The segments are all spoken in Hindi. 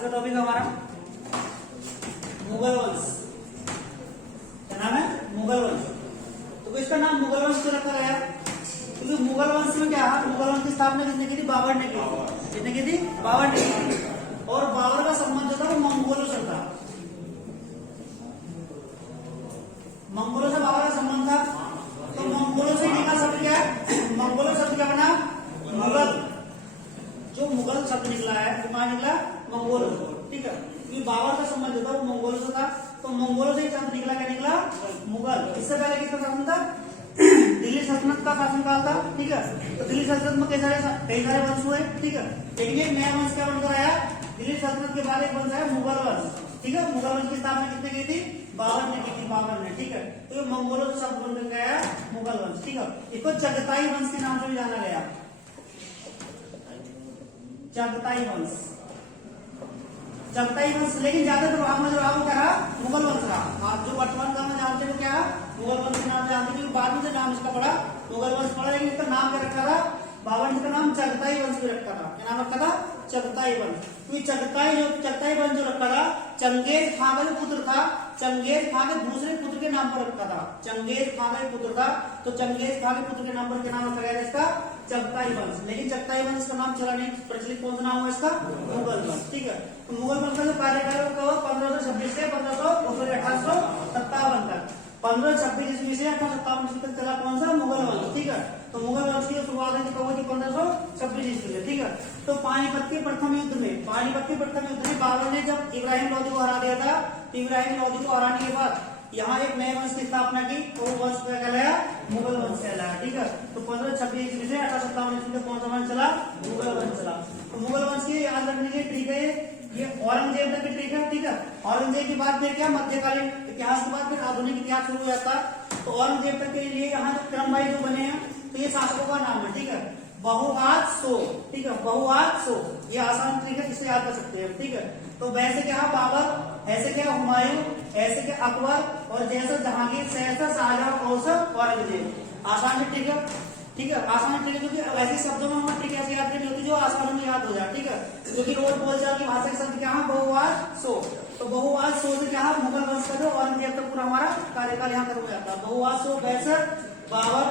आज का टॉपिक हमारा मुगल वंश। क्या नाम है? मुगल वंश। तो इसका नाम मुगल वंश क्यों रखा गया? क्योंकि मुगल वंश में क्या है, मुगल वंश की स्थापना किसने की थी? बाबर ने की थी। किसने की थी? बाबर ने की थी। और बाबर का संबंध जो था वो मंगोलों से था। मंगोलों से बाबर का संबंध था। तो मंगोलों से निकला शब्द क्या है? मंगोलों शब्द क्या बना? मुगल। जो मुगल शब्द निकला है वो कहाँ निकला? मंगोलों। ठीक है, क्योंकि बाबर का संबंध जो था वो मंगोलों से था, तो मंगोलों से शब्द निकला। क्या निकला? मुगल। इससे पहले किसका शासन था? दिल्ली सल्तनत का शासनकाल था। ठीक है, तो दिल्ली सल्तनत में कई सारे वंश हुए। ठीक है, लेकिन एक नया वंश क्या बनकर आया? दिल्ली सल्तनत के बाद एक वंश आया मुगल वंश। ठीक है, मुगल वंश की स्थापना किसने की थी? बाबर ने की थी। बाबर ने। ठीक है, तो ये मंगोलों से शब्द बनकर गया मुगल वंश। ठीक है, इसको चगताई वंश के नाम से भी जाना गया। चगताई वंश। चगताई वंश, लेकिन ज्यादा प्रभाव में जो रहा वो क्या रहा? मुगल वंश रहा। आप जो वर्तमान काल में जानते हो क्या? मुगल वंश के नाम से जानते, क्योंकि बाद में जो नाम इसका पड़ा मुगल वंश पड़ा, लेकिन इसका नाम क्या रखा था? बाबर ने इसका नाम चगताई वंश भी रखा था। क्या नाम रखा था? चगताई वंश। क्योंकि चगताई वंश जो रखा था चंगेज खां का जो पुत्र था, चंगेज खां के दूसरे पुत्र के नाम पर रखा था। चंगेज खां का पुत्र था, तो चंगेज खां के पुत्र के नाम पर क्या नाम रखा गया इसका? चगताई वंश। लेकिन चगताई वंश का नाम चला नहीं, प्रचलित कौन सा नाम हुआ इसका? मुगल वंश। ठीक है, तो मुगल वंश का जो कार्यकाल वो 1526 से 1857 तक। 1526 ईस्वी से 1857 ईस्वी तक चला कौन सा? मुगल वंश। ठीक है, तो मुगल वंश की शुरुआत हुई थी 1526 ईस्वी से। ठीक है, तो पानीपत के प्रथम युद्ध में बाबर ने जब इब्राहिम लोधी को हरा दिया था, तो इब्राहिम लोधी को हराने के बाद यहाँ एक नए वंश की स्थापना की, तो वो वंश क्या कहलाया? मुगल वंश कहलाया। ठीक है, तो 1526 ईस्वी से 1857 ईस्वी तक कौन सा वंश चला? मुगल वंश चला। तो मुगल वंश की याद रखने की ट्रिक है ये औरंगजेब तक की ट्रिक है। ठीक है, औरंगजेब की बात फिर क्या मध्यकालीन इतिहास के बाद फिर आधुनिक इतिहास शुरू हो जाता है। तो औरंगजेब तक के लिए यहाँ जो क्रमवाई जो बने हैं, तो ये शासकों का नाम है। ठीक है, बहुआज सो। ठीक है, बहुआज सो, ये आसान तरीका किससे याद कर सकते हैं? ठीक है, तो वैसे क्या बाबर, ऐसे क्या हुमायूं, ऐसे क्या अकबर, और जैसा जहांगीर, सहसा शाहजहां, औसत औरंगजेब। आसान है। ठीक है, ठीक है, आसान है। क्योंकि ऐसे शब्दों में हमारी ट्रिक ऐसी याद नहीं होती जो आसान में याद हो जाए। ठीक है, क्योंकि रोज बोलचाल की भाषा के शब्द क्या है? बहुआज सो। तो बहुआज सो से क्या है? मुगल वंश का जो औरंगजेब तक पूरा हमारा कार्यकाल यहाँ खत्म हो जाता है। बहुआज सो वैसे बाबर,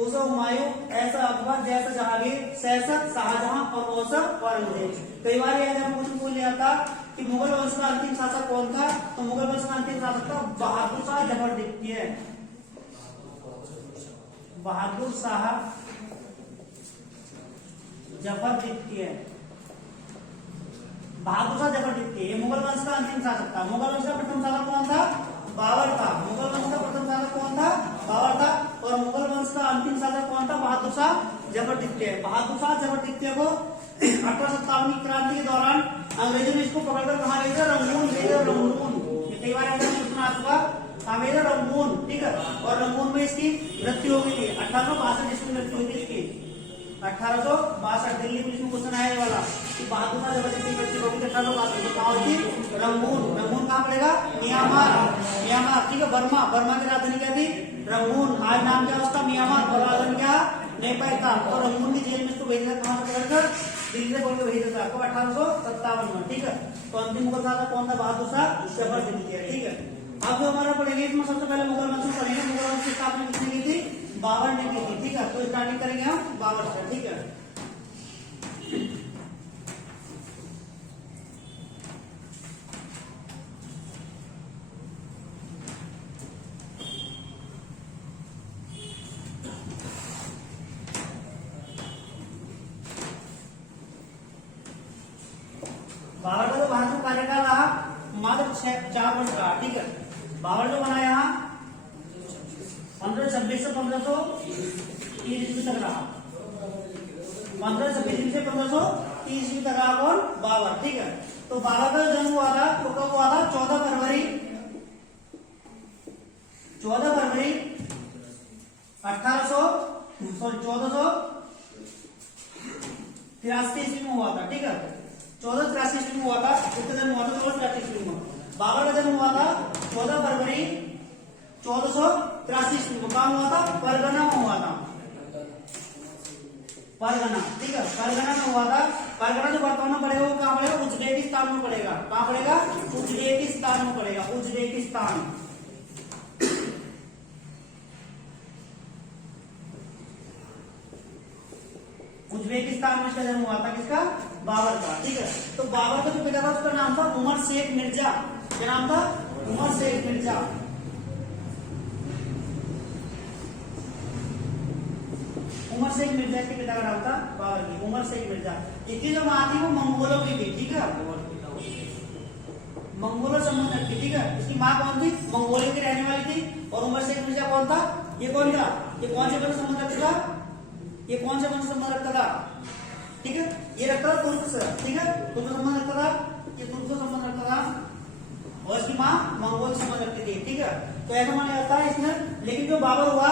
ओसो हुमायूं, ऐसा अकबर, जैसा जहांगीर, सहसा शाहजहां, और औसत औरंगजेब। कई बार यह जब मुझे पूछ लिया था कि मुगल वंश का अंतिम शासक कौन था, तो मुगल वंश का अंतिम शासक था बहादुर शाह जफर द्वितीय। बहादुर शाह जफर द्वितीय। बहादुर शाह जफर द्वितीय ये मुगल वंश का अंतिम शासक था। मुगल वंश का प्रथम शासक कौन था? बाबर था। मुगल वंश का प्रथम शासक कौन था? बाबर था। और मुगल वंश का अंतिम शासक कौन था? बहादुर शाह जफर द्वितीय। बहादुर शाह जफर द्वितीय को 1857 की क्रांति के दौरान अंग्रेजों ने इसको पकड़कर कहा गया था रंगून। कई बार प्रश्न आ चुका रंगून। ठीक है, और रंगून में इसकी मृत्यु हो गई थी 1862 ईस्वी में मृत्यु हुई थी इसकी। 1862 दिल्ली पुलिस में क्वेश्चन आया वाला कि बहादुर शाह जफर की मृत्यु हो गई 1862 कहाँ हुई थी? रंगून। रंगून कहाँ पड़ेगा? म्यांमार। ठीक है, बर्मा की राजधानी क्या थी? रंगून। आज नाम क्या उसका? म्यांमार। और राजधानी क्या? नेपाल था। और रंगून की जेल में इसको भेजा था, कहाँ से पकड़कर? दिल्ली से बोल के भेजा था आपको 1857 में। ठीक है, तो अंतिम मुगल शासक कौन था? बहादुर शाह जफर द्वितीय। ठीक है, अब जो हमारा पढ़ेंगे इसमें सबसे पहले मुगल वंश में पढ़ेंगे। मुगल वंश की स्थापना किसने की थी? बाबर ने की थी। ठीक है, तो स्टार्टिंग करेंगे हम बाबर से। ठीक है, बाबर का जो भारत में कार्यकाल रहा मात्र 4 वर्ष रहा। ठीक है, बाबर जो बना यहाँ 1526 से 1530 ईस्वी तक रहा। 1526 से 1530 ईस्वी तक रहा कौन? बाबर। ठीक है, तो बाबर का जन्म हुआ था तो कब हुआ था? 14 फरवरी 1483 ईस्वी में हुआ था। ठीक है, 1483 ईस्वी में हुआ था। कितना जन्म हुआ था? 1483 ईस्वी में। बाबर का जन्म हुआ था 14 फरवरी 1483 ईस्वी को। कहाँ हुआ था? परगना में हुआ था। परगना, ठीक है, परगना में हुआ था। परगना जो वर्तमान में पड़ेगा वो कहाँ पड़ेगा? उज्बेकिस्तान में पड़ेगा। कहाँ पड़ेगा? उज्बेकिस्तान में पड़ेगा, उज्बेकिस्तान। उज्बेकिस्तान में इसका जन्म हुआ था, किसका? बाबर का, ठीक है। तो बाबर का जो पिता था उसका नाम था उमर शेख मिर्जा। क्या नाम था? उमर शेख मिर्जा। उमर शेख मिर्जा के पिता का नाम था बाबर की, उमर शेख मिर्जा। इसकी जो माँ थी वो मंगोलों की थी, ठीक है, मंगोलों संबंध रखती, ठीक है। इसकी माँ कौन थी? मंगोलिया की रहने वाली थी। और उमर शेख मिर्जा कौन था? ये कौन था? ये कौन से वंश संबंध रखता था? ये कौन से वंश संबंध रखता था? ठीक है, ये रखता था तुर्क से, ठीक है, तुर्क संबंध रखता था, ये तुर्क से संबंध रखता था। और इसकी माँ मंगोल संबंध रखती थी, ठीक है। तो ऐसा माना जाता है इसमें। लेकिन जो बाबर हुआ,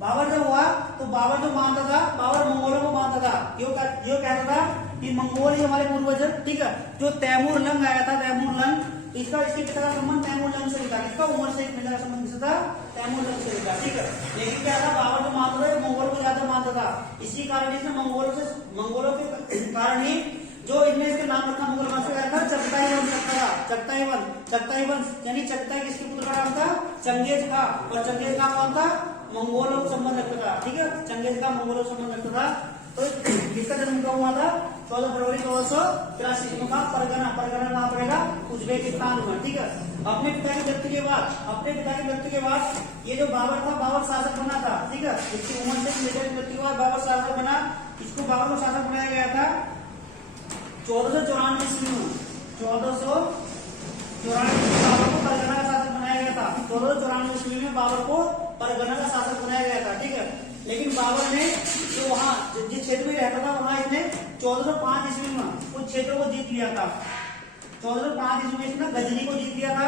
बाबर जब हुआ तो बाबर जो मानता था, बाबर मंगोलों को मानता था। यो कहता था कि मंगोल ही हमारे पूर्वज है, ठीक है। जो तैमूर लंग आया था, तैमूर लंग, इसका इसके पिता का संबंध तैमूर लंग से था। इसका उमर शेख मिर्जा का संबंध किससे था? तैमूर लंग से था, ठीक है। लेकिन क्या था, बाबर जो मानता था मंगोल को ज्यादा मानता था। इसी कारण इसने मंगोलों के कारण ही जो इसने इसका नाम रखा मुगल वंश का था चगताई वंश रखा था। चगताई वंश यानी चगताई किसके पुत्र का नाम था? चंगेज का। और चंगेज का कौन था? मंगोलों से संबंध रखता था, ठीक है। चंगेज का मंगोलों से संबंध रखता था। तो इसका जन्म कब हुआ था? 14 फरवरी 1483 का। परगना कहाँ पड़ेगा? उज्बेकिस्तान में, ठीक है। अपने पिता की मृत्यु के बाद ये जो बाबर था, बाबर शासक बना था, ठीक है। इसकी उमर से मृत्यु के बाद बाबर शासक बना। इसको बाबर को शासक बनाया गया था 1494 ईस्वी में। 1494 बाबर को परगना का शासक बनाया गया था। 1494 ईस्वी में बाबर को परगना का शासक बनाया गया था, ठीक है। लेकिन बाबर ने जो वहाँ जिस क्षेत्र में रहता था वहां इसने 1405 ईस्वी में कुछ क्षेत्रों को जीत लिया था। 1405 ईस्वी में इसने गजनी को जीत लिया था,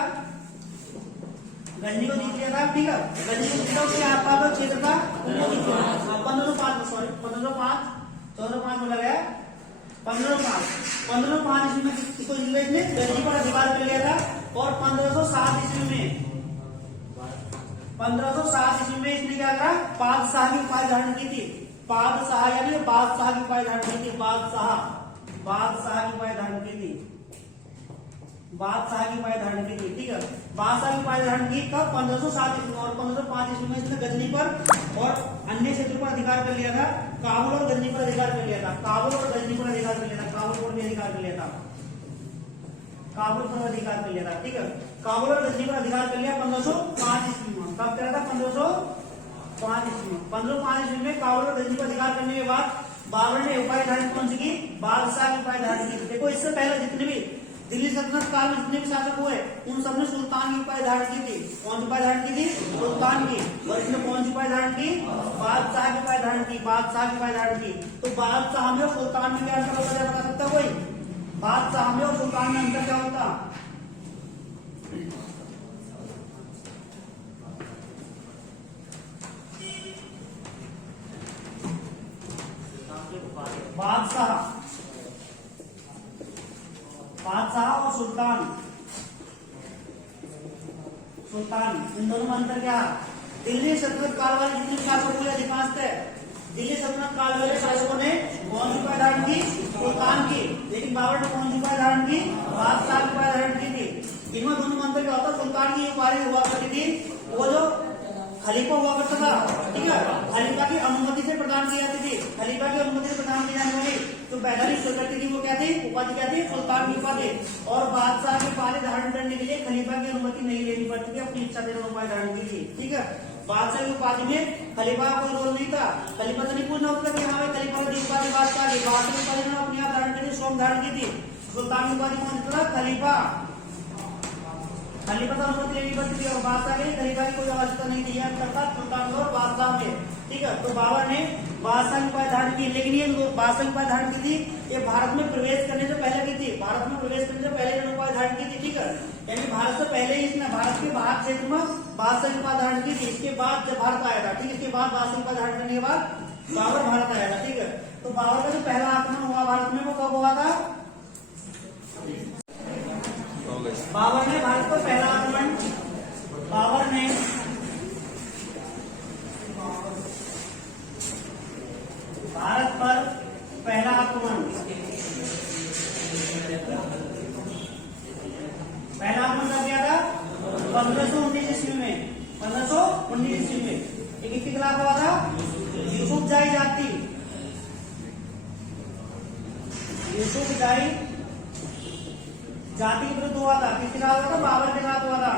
ठीक है। गजनी को जीता, उसके आसपास का क्षेत्र था 1505 बोला गया। 1505 ईस्वी में इसको इसने गजनी पर अधिकार कर लिया था। और 1507 ईस्वी में इसने क्या करा? बादशाह की उपाधि धारण की थी। बादशाह यानी बादशाह की उपाधि धारण की थी। बादशाह की उपाधि धारण की थी, ठीक है। बादशाह की उपाधि धारण की कब? 1507 ईस्वी में। और 1505 ईस्वी में इसने गजनी पर और अन्य क्षेत्रों पर अधिकार कर लिया था। काबुल और गजनी पर अधिकार कर लिया था। काबुल पर भी अधिकार कर लिया था, ठीक है। काबुल और गजनी पर अधिकार कर लिया 1505 ईस्वी में। कब करा था? 1505 ईस्वी में। 1505 ईस्वी में काबुल और गजनी पर अधिकार करने के बाद बाबर ने उपाधि धारण कौन सी की? बादशाह की उपाधि धारण की। देखो, इससे पहले जितने भी दिल्ली सल्तनत काल में जितने भी शासक हुए उन सबने सुल्तान की उपाधि धारण की थी। कौन सी उपाधि धारण की थी? सुल्तान की। और इसने कौन सी उपाधि धारण की? बादशाह की उपाधि धारण की। तो बादशाह में और सुल्तान में क्या अंतर होता है, बता सकता कोई? बादशाह में और सुल्तान में अंतर क्या होता? बादशाह और सुल्तान इन दोनों में अंतर क्या? दिल्ली सल्तनत काल वाले जितने शासक हुए अधिकांश थे, दिल्ली सल्तनत काल वाले शासकों ने कौन सी उपाधि धारण की? सुल्तान की। लेकिन बाबर ने कौन सी उपाधि धारण की? बादशाह की उपाधि धारण की थी। इनमें दोनों में अंतर क्या होता? सुल्तान की उपाधि हुआ करती थी, वो जो खलीफा हुआ करता था, ठीक है, खलीफा की अनुमति से प्रदान की जाती थी। खलीफा की अनुमति से प्रदान की जाने वाली जो पहली स्वीकृति थी वो क्या थी? उपाधि क्या थी? सुल्तान की उपाधि। और बादशाह की उपाधि धारण करने के लिए खलीफा की अनुमति नहीं लेनी पड़ती थी, अपनी इच्छा से उपाधि धारण की थी, ठीक है। बादशाह की उपाधि में खलीफा का कोई रोल नहीं था। खलीफा से नहीं पूछना होता कि हाँ भाई खलीफा की उपाधि बादशाह की। बादशाह की उपाधि ने अपनी आप धारण करी, स्वयं धारण की थी। सुल्तान की उपाधि कौन देता था? खलीफा से अनुमति लेनी पड़ती थी। और बादशाह के लिए खलीफा की कोई आवश्यकता नहीं थी। यह करता सुल्तान और बादशाह में, ठीक है। तो बाबर ने बादशाह की उपाधि धारण की। लेकिन ये बादशाह की उपाधि धारण की थी, ये भारत में प्रवेश करने से पहले की थी। भारत में प्रवेश करने से पहले उपाधि धारण की थी, ठीक है। यानी भारत से पहले ही इसने भारत के बाहर क्षेत्र में बादशाह की उपाधि धारण की थी। इसके बाद जब भारत आया था, ठीक, इसके बाद बादशाह की उपाधि धारण करने के बाद बाबर भारत आया था, ठीक है। तो बाबर का जो पहला आक्रमण हुआ भारत में वो कब हुआ था? बाबर ने भारत को पहला आक्रमण, बाबर ने भारत पर पहला आक्रमण, पहला आक्रमण कब किया था? 1519 ईस्वी में, 1519 ईस्वी में। ये किसके खिलाफ हुआ था? यूसुफजाई जाति, यूसुफजाई जाति के विरुद्ध हुआ था। किसके खिलाफ हुआ था? बाबर के खिलाफ हुआ था।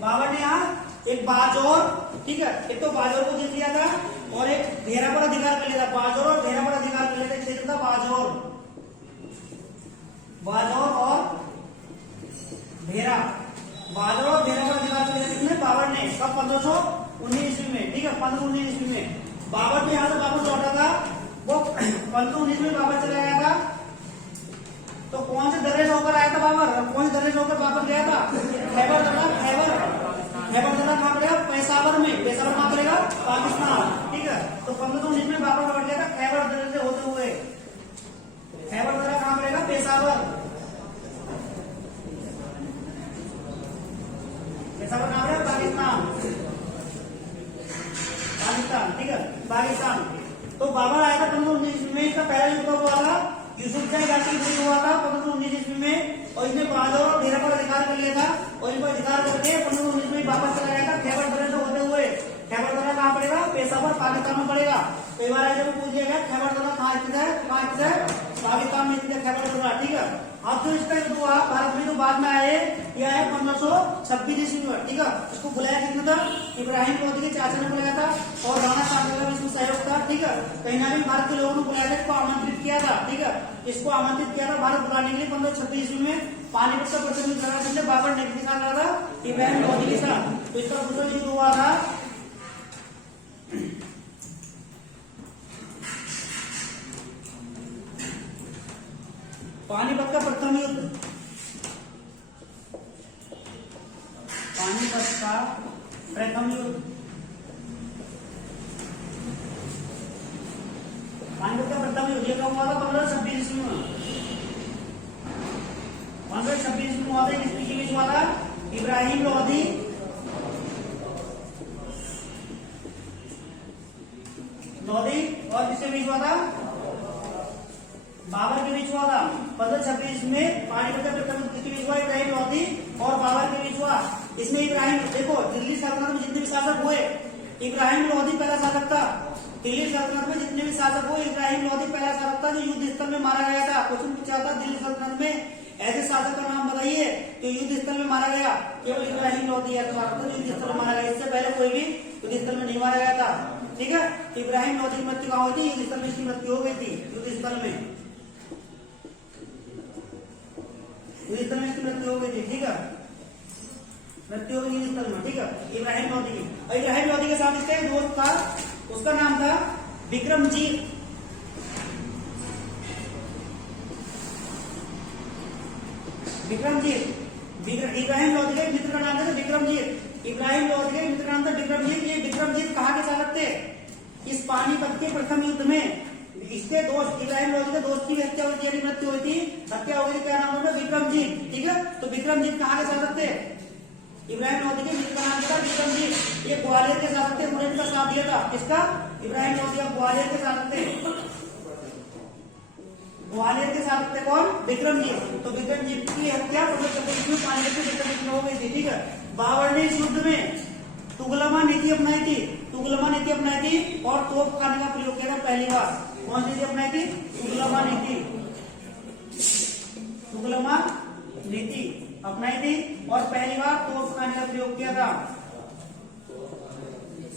बाबर ने यहाँ एक बाजौर, ठीक है, एक तो बाजौर को जीत लिया था और एक भेरा पर अधिकार कर लिया था। बाजौर और भेरा पर अधिकार कर लिया था। क्षेत्र था बाजौर और भेरा, बाजौर और भेरा पर अधिकार कर लिया था बाबर ने। कब? 1519 ईस्वी में, ठीक है, 1519 ईस्वी में। बाबर ने यहाँ से वापस लौटा था, वो 1519 में बाबर चला गया था। तो कौन से दर्रे से होकर आया था बाबर? कौन से दर्रे से होकर बाबर गया था? खैबर दर्रा कहाँ पड़ेगा? पेशावर में। पेशावर कहाँ पड़ेगा? पाकिस्तान, ठीक है। तो 1519 में बाबर लौट गया था खैबर दर्रे से होते हुए। खैबर दर्रा कहाँ पड़ेगा? पेशावर। पेशावर कहाँ पड़ेगा? पाकिस्तान, ठीक है, पाकिस्तान। तो बाबर आया था 1519 में। इसका पहला युद्ध हुआ था यूसुफजाई जाति के विरुद्ध हुआ था 1519 ईस्वी में, और इसने बाजौर और भेरा पर अधिकार कर लिया था और इनको अधिकार करके 1519 में वापस चला गया था खैबर दर्रे से होते हुए। खैबर दर्रा कहाँ पड़ेगा? पेशावर, पाकिस्तान में पड़ेगा। कई बार ऐसे पूछ लिया गया खैबर दर्रा कहाँ स्थित है? पाकिस्तान में स्थित है खैबर दर्रा, ठीक है। अब जो इसका युद्ध हुआ भारत में, जो बाद में आए, यह है 1526 ईस्वी में, ठीक है। इसको बुलाया किसने था? इब्राहिम लोधी के चाचा ने बुलाया था और राणा सांगा का इसमें सहयोग था, ठीक है। कहीं ना भी भारत के लोगों ने बुलाया था, इसको आमंत्रित किया था, ठीक है। इसको आमंत्रित किया था भारत बुलाने के लिए 1526 ईस्वी में। पानीपत का प्रथम युद्ध लड़ा जिसने बाबर ने किसके साथ लड़ा था? इब्राहिम लोधी के साथ। तो इसका दूसरा युद्ध हुआ था पानीपत का प्रथम युद्ध। पानीपत का प्रथम युद्ध, पानीपत का प्रथम युद्ध कब हुआ था? 1526 ईस्वी में। 1526 में हुआ था। किसके बीच हुआ था? इब्राहिम लोधी और किसके बीच हुआ था? बाबर के बीच हुआ था। 1526 में पानीपत का प्रथम युद्ध किसके बीच हुआ? इब्राहिम लोधी और बाबर के बीच हुआ। इसमें इब्राहिम, देखो, दिल्ली सल्तनत में जितने भी शासक हुए, इब्राहिम लोधी पहला शासक था। दिल्ली सल्तनत में जितने भी शासक हुए, इब्राहिम लोधी पहला शासक था जो युद्ध स्थल में मारा गया था। क्वेश्चन पूछा था दिल्ली सल्तनत में ऐसे शासक का नाम बताइए जो युद्ध स्थल में मारा गया। केवल इब्राहिम लोधी ऐसा युद्ध स्थल में मारा गया। इससे पहले कोई भी युद्ध स्थल में नहीं मारा गया था, ठीक है। इब्राहिम लोधी की मृत्यु कहाँ हुई थी? युद्ध स्थल में इसकी मृत्यु हो गई थी। युद्ध स्थल में इसकी मृत्यु हो गई थी, ठीक है। मृत्यु हो गई युद्ध स्थल में, ठीक है, इब्राहिम लोधी की। और इब्राहिम लोधी के साथ इसका एक दोस्त था, उसका नाम था विक्रमजीत। इब्राहिम लोधी के मित्र का नाम था विक्रमजीत। इब्राहिम लोधी के मित्र का नाम था विक्रमजीत। ये विक्रमजीत कहाँ के शासक थे? इस पानीपत के प्रथम युद्ध में इसके दोस्त, इब्राहिम लोधी के दोस्त की हत्या हुई थी, मृत्यु हुई थी, हत्या हो गई। क्या नाम था? विक्रमजीत, ठीक है। तो विक्रमजीत कहाँ के शासक थे? इब्राहिम लोधी के मित्र का नाम था विक्रमजीत। ये ग्वालियर के शासक थे, उन्होंने इनका साथ दिया था। किसका? इब्राहिम लोधी ग्वालियर के शासक थे। ग्वालियर के शासक थे कौन? विक्रमजीत। तो विक्रमजीत की हत्या 1526 में पानीपत के प्रथम युद्ध में हो गई थी, ठीक है। बाबर ने इस युद्ध में तुगलमा नीति अपनाई थी, तुगलमा नीति अपनाई थी और तोप खाने का प्रयोग किया था पहली बार। कौन सी नीति अपनाई थी? तुगलमा नीति। तुगलमा नीति अपनाई थी और पहली बार तोप खाने का प्रयोग किया था।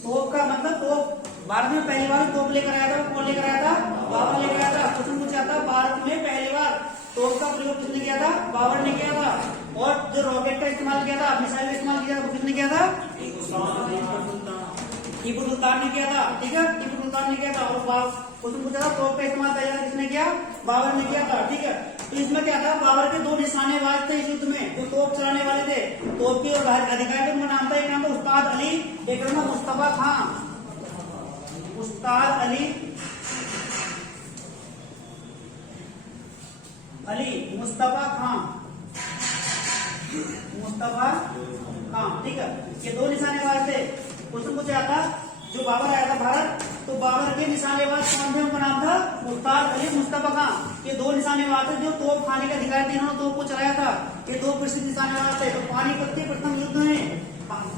तोप का मतलब तोप, भारत में पहली बार तोप लेकर आया था। कौन लेकर आया था? बाबर लेकर आया था। क्वेश्चन पूछा था भारत में पहली बार तोप का प्रयोग किसने किया था? बाबर ने किया था। और जो रॉकेट का इस्तेमाल किया था, मिसाइल का इस्तेमाल किया था, वो किसने किया था? टीपू सुल्तान ने किया था, ठीक है, टीपू सुल्तान ने किया था। और क्वेश्चन पूछा था तोप का इस्तेमाल पहले किसने किया? बाबर ने किया था, ठीक है। तो इसमें क्या था? बाबर के दो निशानेबाज थे इस युद्ध में, जो तोप चलाने वाले थे। तोप के और अधिकारी उनका नाम था, एक नाम था उस्ताद अली, एक नाम था मुस्तफा खां। उस्ताद अली मुस्तफा खां, ठीक है। ये दो निशानेबाज थे। क्वेश्चन पूछा था जो बाबर आया था भारत तो बाबर के निशानेबाज कौन थे, उनका नाम था मुख्तार अली मुस्तफा खान। ये दो निशानेबाज थे जो तोप खाने का अधिकार थे, इन्होंने तोप को चलाया था। ये दो प्रसिद्ध निशानेबाज थे। तो पानीपत के प्रथम युद्ध में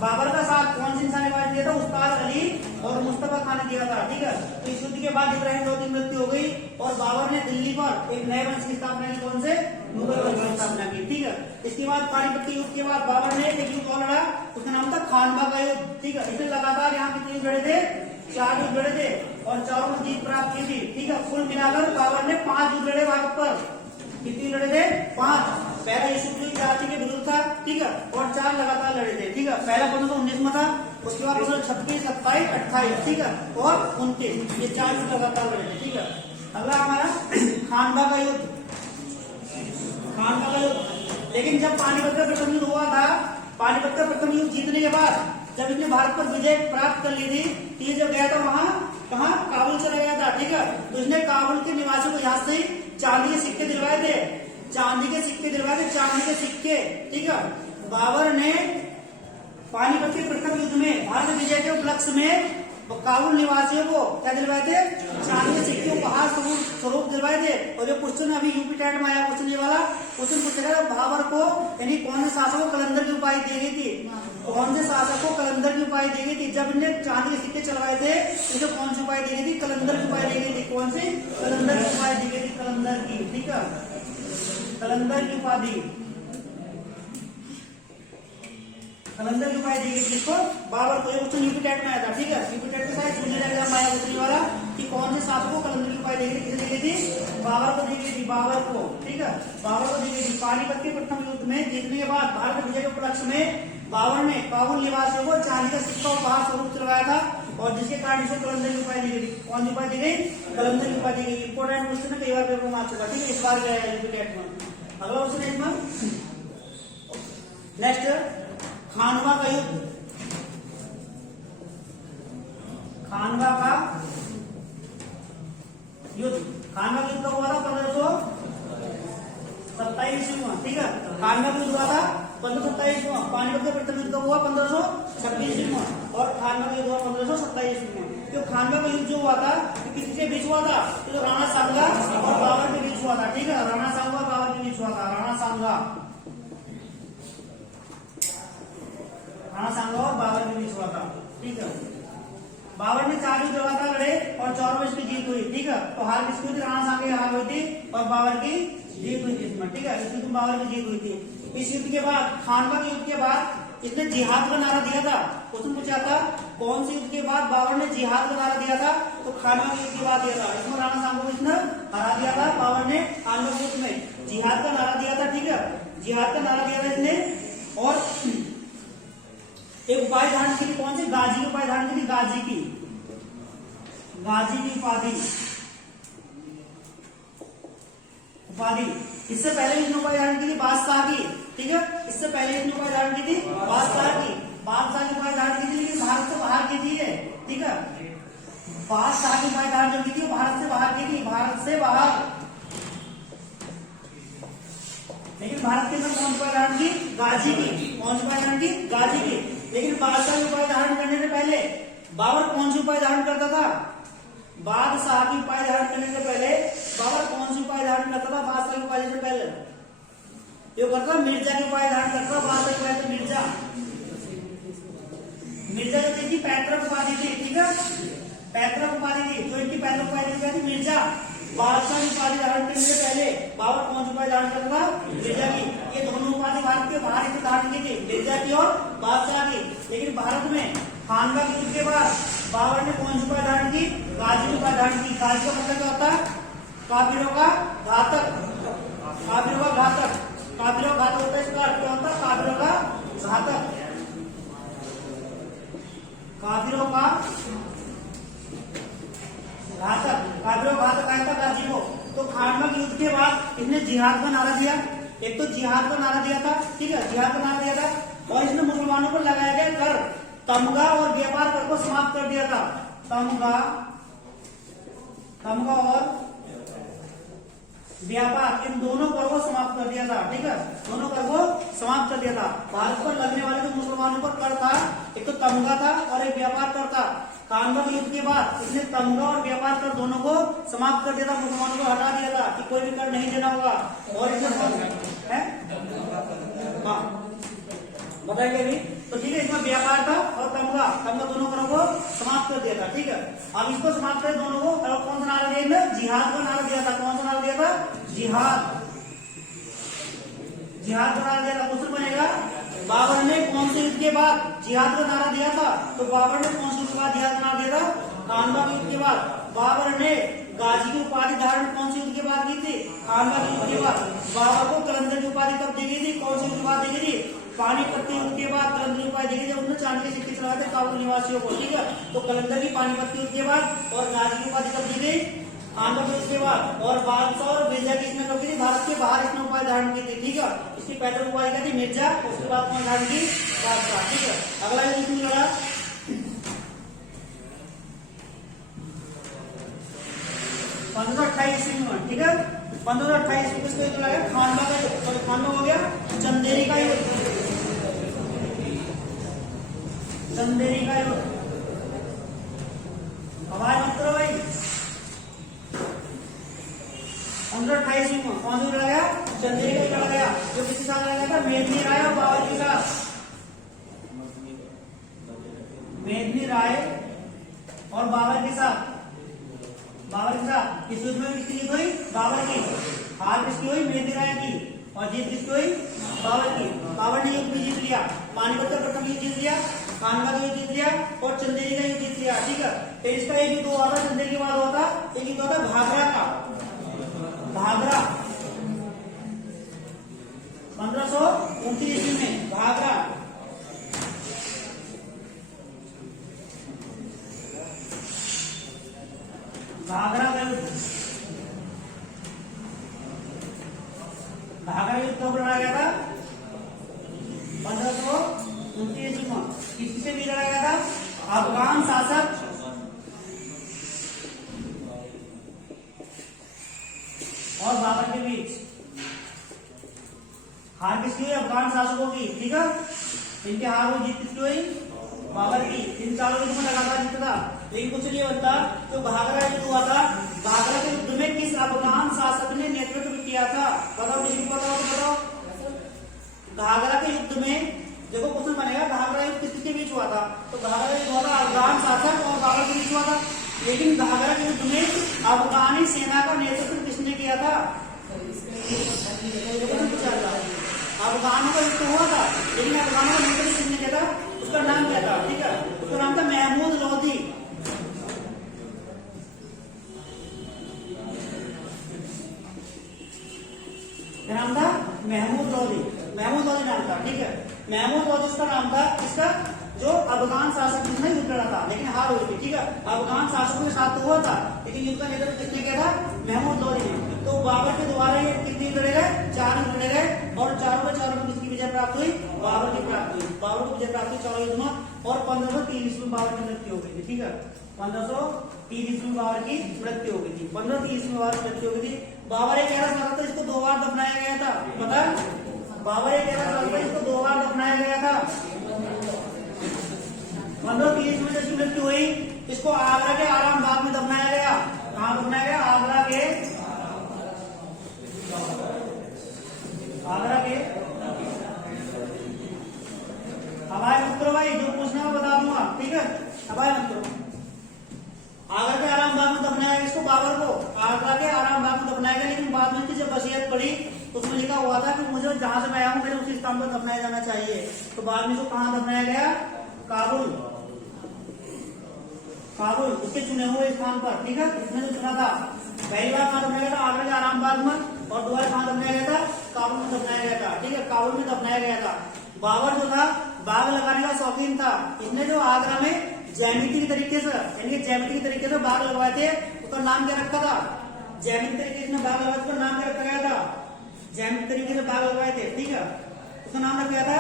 बाबर का साथ कौन से निशानेबाज दिया था, उस्ताद अली और मुस्तफा खान ने दिया था। ठीक है, तो इस युद्ध के बाद इब्राहिम लोधी की मृत्यु हो गई और बाबर ने दिल्ली पर एक नए वंश की स्थापना की, कौन से, मुगल वंश की स्थापना की। ठीक है, इसके बाद पानीपत के युद्ध के बाद बाबर ने एक युद्ध और लड़ा, उसका नाम था खानवा का युद्ध। ठीक है, इसमें लगातार यहाँ कितने युद्ध लड़े थे, 4 युद्ध लड़े थे और चारों में जीत प्राप्त की थी। ठीक है, कुल मिलाकर बाबर ने 5 युद्ध लड़े भारत पर। कितने लड़े थे, 5। पहला यूसुफ जाति के विरुद्ध था। ठीक है, और 4 लगातार लड़े थे। ठीक है, पहला 1519 में था, उसके बाद 1526, 27, 28। ठीक है, और 29, ये 4 युद्ध लगातार लड़े थे। ठीक है, अगला हमारा खानवा का युद्ध। खानवा का युद्ध, लेकिन जब पानीपत का प्रथम युद्ध हुआ था, पानीपत का प्रथम युद्ध जीतने के बाद जब इसने भारत पर विजय प्राप्त कर ली थी, तो ये जब गया था वहां कहा, काबुल चला गया था। ठीक है, तो इसने काबुल के निवासियों को यहाँ से चांदी के सिक्के दिलवाए थे, चांदी के सिक्के दिलवाए थे, चांदी के सिक्के। ठीक है, बाबर ने पानीपत के प्रथम युद्ध में भारत विजय के उपलक्ष्य में काबुल निवासियों को क्या दिलवाए थे, चांदी के सिक्के उपहार स्वरूप दिलवाए थे। और जो क्वेश्चन अभी यूपी टेट में आया, क्वेश्चन ये वाला क्वेश्चन पूछेगा, बाबर को यानी कौन से शासक को कलंदर की उपाधि दी गई थी, कौन से शासक को कलंदर की उपाधि दी गई थी। जब इन्हें चांदी के सिक्के चलवाए थे, इसे कौन सी उपाधि दी गई थी, कलंदर की उपाधि दी गई थी। कौन सी, कलंदर की उपाधि दी गई थी, कलंदर की। ठीक है, कलंदर की उपाधि, कलंदर की उपाधि दी गई थी इसको, बाबर को। ये क्वेश्चन यूपी टेट में आया था। ठीक है, यूपी टेट में शायद जूनियर एग्जाम में आया क्वेश्चन वाला कि कौन से शासक को कलंदर की उपाधि दी गई थी, किसे दी गई थी, बाबर को दी गई थी, बाबर को। ठीक है, बाबर को दी गई थी। पानीपत के प्रथम युद्ध में जीतने के बाद भारत विजय के उपलक्ष्य में बाबर ने काबुल निवासियों को चांदी का सिक्का उपहार स्वरूप चलवाया था, और जिसके कारण इसे कलंदर की उपाधि दी गई। कौन सी उपाधि दी गई, कलंदर की उपाधि दी गई। इंपोर्टेंट क्वेश्चन है, कई बार पेपर में आ चुका। ठीक है, इस बार गया है यूपी टेट में। अगला क्वेश्चन है इसमें, नेक्स्ट खानवा का युद्ध। खानवा का युद्ध, खानवा का युद्ध हुआ था 1527 में। ठीक है, खानवा का युद्ध हुआ था 1527 में। पानीपत का प्रथम युद्ध हुआ 1526 में और खानवा का युद्ध हुआ 1527 में। तो खानवा का युद्ध जो हुआ था किसके बीच हुआ था, तो राणा सांगा और बाबर के बीच हुआ था। ठीक है, राणा सांगा और बाबर के बीच हुआ था, राणा सांगा और बाबर के बीच हुआ था। ठीक है, बाबर ने 4 युद्ध लगातार लड़े और 4 में इसकी जीत हुई। ठीक है, तो हार किसकी हुई थी, राणा सांगा की हार हुई थी और बाबर की जीत हुई थी इसमें। ठीक है, इस युद्ध में बाबर की जीत हुई थी। इस युद्ध के बाद, खानवा के युद्ध के बाद इसने जिहाद का नारा दिया था। क्वेश्चन पूछा था कौन से युद्ध के बाद बाबर ने जिहाद का नारा दिया था, तो खानवा के युद्ध के बाद दिया था। इसमें राणा सांगा को इसने हरा दिया था बाबर ने, खानवा के युद्ध में जिहाद का नारा दिया था। ठीक है, जिहाद का नारा दिया था इसने, और एक उपाधि धारण की थी, कौन सी, गाजी की उपाधि धारण की थी, गाजी की, गाजी की उपाधि। इससे पहले इसने उपाधि धारण की थी बादशाह की। ठीक है, इससे पहले इसने उपाधि धारण की थी बादशाह की, बादशाह की उपाधि धारण की थी, लेकिन भारत से बाहर की थी ये। ठीक है, बादशाह की उपाधि धारण की थी, भारत से बाहर की थी, भारत से बाहर। लेकिन भारत के अंदर कौन सी उपाधि धारण की, गाजी की। कौन सी उपाधि धारण की, गाजी की। लेकिन बादशाह की उपाधि धारण करने से पहले बाबर कौन सी उपाधि धारण करता था, बादशाह की उपाधि धारण करने से पहले बाबर कौन सी उपाधि धारण करता था, बादशाह की उपाधि से पहले ये करता मिर्जा की उपाधि धारण करता, बादशाह की उपाधि मिर्जा। मिर्जा जो थी पैतृक उपाधि थी। ठीक है, पैतृक उपाधि थी, जो इनकी पैतृक उपाधि थी मिर्जा। बादशाह की उपाधि धारण करने से पहले बाबर कौन सी उपाधि धारण करता था, मिर्जा की। ये दोनों उपाधि भारत के बाहर इसे धारण की थी, मिर्जा की और बादशाह की। लेकिन भारत में खानवा के युद्ध के बाद बाबर ने कौन सी उपाधि धारण की, गाजी की उपाधि धारण की। गाजी का मतलब क्या होता है, काफिरों का घातक, काफिरों का घातक, काफिरों का घातक होता है। इसका अर्थ क्या होता है, काफिरों का घातक, काफिरों का घातक, काफिरों का घातक आया था गाजी को। तो खानवा के युद्ध के बाद इसने जिहाद का नारा दिया। एक तो जिहाद का नारा दिया था। ठीक है, जिहाद का नारा दिया था, और इसने मुसलमानों पर लगाया गया कर, तमगा और व्यापार कर को समाप्त कर दिया था। तमगा और व्यापार, इन दोनों कर को समाप्त कर दिया था। ठीक है, दोनों कर को समाप्त कर दिया था। भारत पर लगने वाले जो मुसलमानों पर कर था, एक तो तमगा था और एक व्यापार कर था, खानवा के युद्ध के बाद इसने तमगा और व्यापार कर दोनों को समाप्त कर दिया था, मुसलमानों को हटा दिया था कि कोई भी कर नहीं देना होगा। और इसमें हाँ बताइए अभी तो ठीक है, इसमें व्यापार था और तमगा दोनों करों को समाप्त कर दिया था। ठीक है, अब इसको समाप्त कर दोनों को और कौन सा नारा दिया? जिहाद का नारा दिया था। कौन सा नारा दिया था? जिहाद का नारा दिया था। क्वेश्चन बनेगा बाबर ने कौन से युद्ध के बाद जिहाद का नारा दिया था? तो बाबर ने कौन से युद्ध के बाद जिहाद का नारा दिया था? खानवा के युद्ध के बाद। बाबर ने गाजी की उपाधि धारण कौन से युद्ध के बाद की थी? खानवा के युद्ध के बाद। बाबर को कलंदर की उपाधि कब दी गई थी? कौन से युद्ध के बाद दी गई थी? पानीपत के युद्ध के बाद कलंदर की उपाधि दी गई, जब उन्होंने चांदी के सिक्के चलाए थे काबुल निवासियों को। ठीक है, तो कलंदर की पानीपत के युद्ध के बाद और गाजी की उपाधि कब दी गई? खानवा के युद्ध के बाद। और बादशाह और मिर्जा की इसने कब की थी? भारत के बाहर इसने उपाधि धारण की थी। ठीक है, इसकी पहले उपाधि क्या थी? मिर्जा। उसके बाद कौन धारण की? बादशाह। ठीक है, अगला युद्ध लड़ा 1528 ईस्वी में। ठीक है, 1528 ईस्वी किसका युद्ध लगा? खानवा का युद्ध। खानवा हो गया चंदेरी का युद्ध। चंदेरी का युद्ध आवाज मत करो भाई। 1528 ईस्वी में कौन सा युद्ध लगा? चंदेरी का युद्ध लगा, जो किसके साथ लगा था? मेदिनी राय और बाबर के साथ। मेदिनी राय और बाबर के साथ। बाबर के साथ इस युद्ध में किसकी जीत हुई? बाबर की। हार किसकी हुई? मेदिनी राय की। और जीत किसकी हुई? बाबर की। बाबर ने युद्ध भी जीत लिया, पानीपत का प्रथम युद्ध जीत लिया, खानवा का युद्ध जीत लिया और चंदेरी का युद्ध जीत लिया। ठीक है, फिर इसका एक युद्ध हुआ था चंदेरी के बाद हुआ था, एक युद्ध हुआ था घाघरा का। घाघरा 1529 ईस्वी में। घाघरा का युद्ध। घाघरा युद्ध कब लड़ा गया था? 1529 ईस्वी में। किससे भी लड़ा गया था? अफगान शासक और बाबर के बीच। हार किसकी हुई? अफगान शासकों की। ठीक है, इनके हार हुई, जीत किसकी हुई? बाबर की। इन चारों युद्ध में लगातार जीता था। लेकिन कुछ नहीं बनता, जो घाघरा युद्ध हुआ था, घाघरा के युद्ध में किस अफगान शासक ने नेतृत्व किया था? बताओ, किसी को बताओ तो बताओ। घाघरा के युद्ध में देखो क्वेश्चन बनेगा, घाघरा युद्ध किसके बीच हुआ था? तो घाघरा युद्ध हुआ था अफगान शासक और बाबर के बीच हुआ था। लेकिन घाघरा के युद्ध में अफगानी सेना का नेतृत्व किसने किया था? अफगानों का युद्ध हुआ था, लेकिन अफगानों का नेतृत्व किसने किया था? उसका नाम क्या था? ठीक है, उसका नाम था महमूद लोधी। क्या नाम था? महमूद लोधी। महमूद लोधी नाम था। ठीक है, महमूद लोधी उसका नाम था, इसका जो अफगान शासक जिसने युद्ध लड़ा था, लेकिन हार हुई थी। ठीक है, अफगान शासकों के साथ तो हुआ था, लेकिन युद्ध का नेतृत्व किसने किया था? महमूद लोधी ने। तो बाबर के द्वारा ये कितने लड़े गए? 4 युद्ध लड़े गए और चारों के चारों में किसकी विजय प्राप्त हुई? बाबर की प्राप्त हुई। बाबर को विजय प्राप्त हुई चारों युद्ध में। और 1530 ईस्वी में बाबर की मृत्यु हो गई थी। ठीक है, 1530 ईस्वी में बाबर की मृत्यु हो गई थी। 1530 ईस्वी में बाबर की मृत्यु हो गई थी। बाबर एक ऐसा शासक था, इसको 2 बार दफनाया गया था। पता है, बाबर एक ऐसा शासक था, इसको 2 बार दफनाया गया था। 1530 में इसकी मृत्यु हुई, इसको आगरा के आराम बाग में दफनाया गया। कहाँ दफनाया गया? आगरा के हवाई मत करो भाई, जो पूछना मैं बता दूंगा। ठीक है, हवाई मत करो। आगरा के आराम बाग में दफनाया गया इसको, बाबर को आगरा के आराम बाग में दफनाया गया। लेकिन बाद में जब वसीयत पड़ी तो उसमें लिखा हुआ था कि मुझे जहां से मैं आया हूं मेरे उसी स्थान पर दफनाया जाना चाहिए। तो बाद में इसको कहाँ दफनाया गया? काबुल। काबुल उसके चुने हुए स्थान पर। ठीक है, इसने जो चुना था, पहली बार कहाँ दफनाया गया था? आगरा के आराम बाग में, और दोबारा कहाँ दफनाया गया था? काबुल में दफनाया गया था। ठीक है, काबुल में दफनाया गया था। बाबर जो था बाग लगाने का शौकीन था। इसने जो आगरा में ज्यामिति तरीके से, यानी ज्यामिति तरीके से बाग लगवाए थे, उसका नाम क्या रखा था? ज्यामिति तरीके से बाग लगवाए, उसका नाम क्या रखा गया था? ज्यामिति तरीके से बाग लगवाए थे। ठीक है, उसका नाम रखा गया था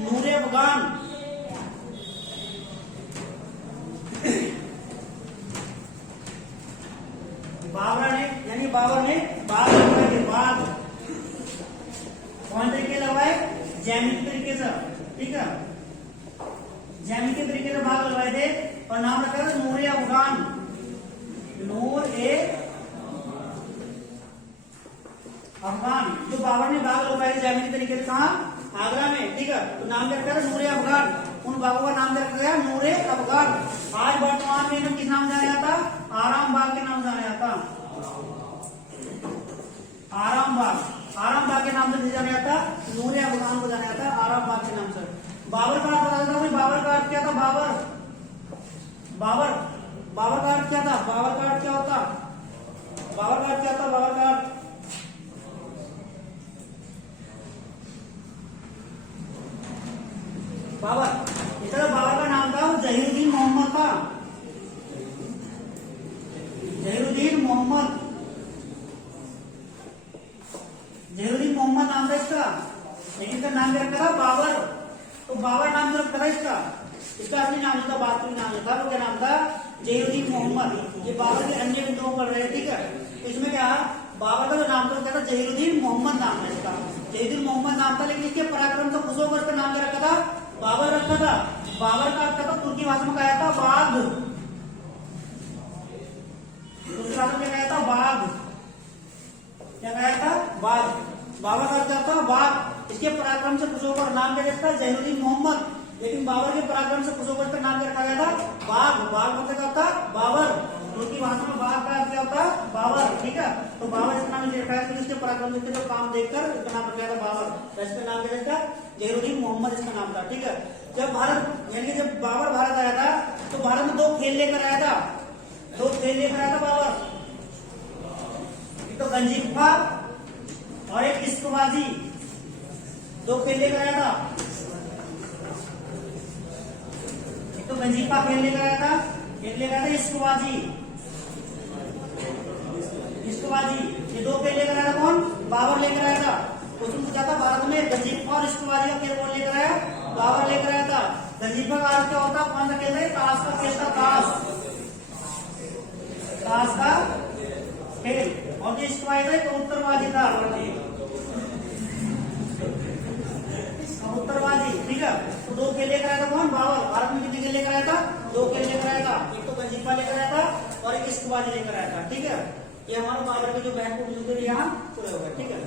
नूरे अफगान। बाबर ने बाग लगवाए थे। बाग कौन तरीके लगवाए? ज्यामिति तरीके से। ठीक है, ज्यामिति तरीके से बाग लगवाए थे। और नाम रखा था नूर ए अफगान, नूर ए अफगान। जो बाबर ने बाग लगवाए जमीनी तरीके से कहा, आगरा में, ठीक है। तो नाम रखा था नूर ए अफगान, उन बागों का नाम रखा गया नूर ए अफगान। आज वर्तमान में किस नाम जाना जाता, आराम बाग के नाम जाना जाता, आराम बाग, आराम बाग के नाम से जाना जाता, नूर ए अफगान को जाना जाता आराम बाग के नाम से। बाबर का अर्थ बता देता, बाबर का अर्थ क्या था, बाबर, बाबर, बाबर का अर्थ क्या था, बाबर का अर्थ क्या होता, बाबर का अर्थ क्या था, बाबर का अर्थ बाबर, इस तरह बाबर का नाम था जहीरुद्दीन मोहम्मद था, जहीरुद्दीन मोहम्मद, जहीरुद्दीन मोहम्मद नाम था इसका, लेकिन इसका नाम क्या रखा था, बाबर। तो बाबर नाम जो रखा था इसका असली नाम था, वास्तविक नाम जो था वो क्या नाम था, जहीरुद्दीन मोहम्मद। ये बाबर के अन्य बिंदुओं पढ़ रहे हैं, ठीक है। इसमें क्या, बाबर का जो नाम था था जहीरुद्दीन मोहम्मद नाम है इसका, जहीरुद्दीन मोहम्मद नाम था, लेकिन इसके पराक्रम से खुश होकर इसका नाम क्या रखा था, बाबर रखा था। बाबर का अर्थ था तुर्की भाषा में कहा था बाघ, तुर्की भाषा में क्या था, बाघ, क्या कहा था, बाघ। बाबर का अर्थ था बाघ। इसके पराक्रम से खुश होकर नाम क्या रखा, जहीरुद्दीन मोहम्मद, लेकिन बाबर के पराक्रम से खुश होकर इसका नाम क्या रखा गया था, बाघ। बाघ मतलब क्या होता, बाबर, तुर्की भाषा में बाघ का अर्थ क्या होता, बाबर, ठीक है। तो बाबर इसका नाम रखा है, इसके पराक्रम से जो काम देखकर इसका नाम रखा गया था बाबर। इसका नाम क्या था, जहीरुद्दीन मोहम्मद इसका नाम था, ठीक है। जब भारत यानी कि जब बाबर भारत आया था तो भारत में 2 खेल लेकर आया था, 2 खेल लेकर आया था बाबर, एक तो गंजीफा और एक इश्कबाजी, 2 खेल लेकर आया था। एक तो गंजीफा खेल लेकर आया था, एक लेकर आया था इश्कबाजी, इश्कबाजी, ये 2 खेल लेकर आया था कौन, बाबर लेकर आया था। उसमें पूछा था भारत में गंजीफा और इश्कबाजी का खेल कौन लेकर आया, बाबर लेकर आया था। गंजीफा का अर्थ क्या होता, कौन सा खेल है, ताश का खेल था, ताश, ताश का खेल। और जो इश्कबाजी था कबूतरबाजी था, कबूतरबाजी, ठीक है। तो 2 खेल लेकर आया था कौन, बाबर। भारत में कितने खेल लेकर आया था, 2 खेल लेकर आया था, एक तो गंजीफा लेकर आया था और एक इश्कबाजी लेकर आया था, ठीक है। ये हमारे बाबर के जो बैंक को यहाँ पूरे हो गए, ठीक है।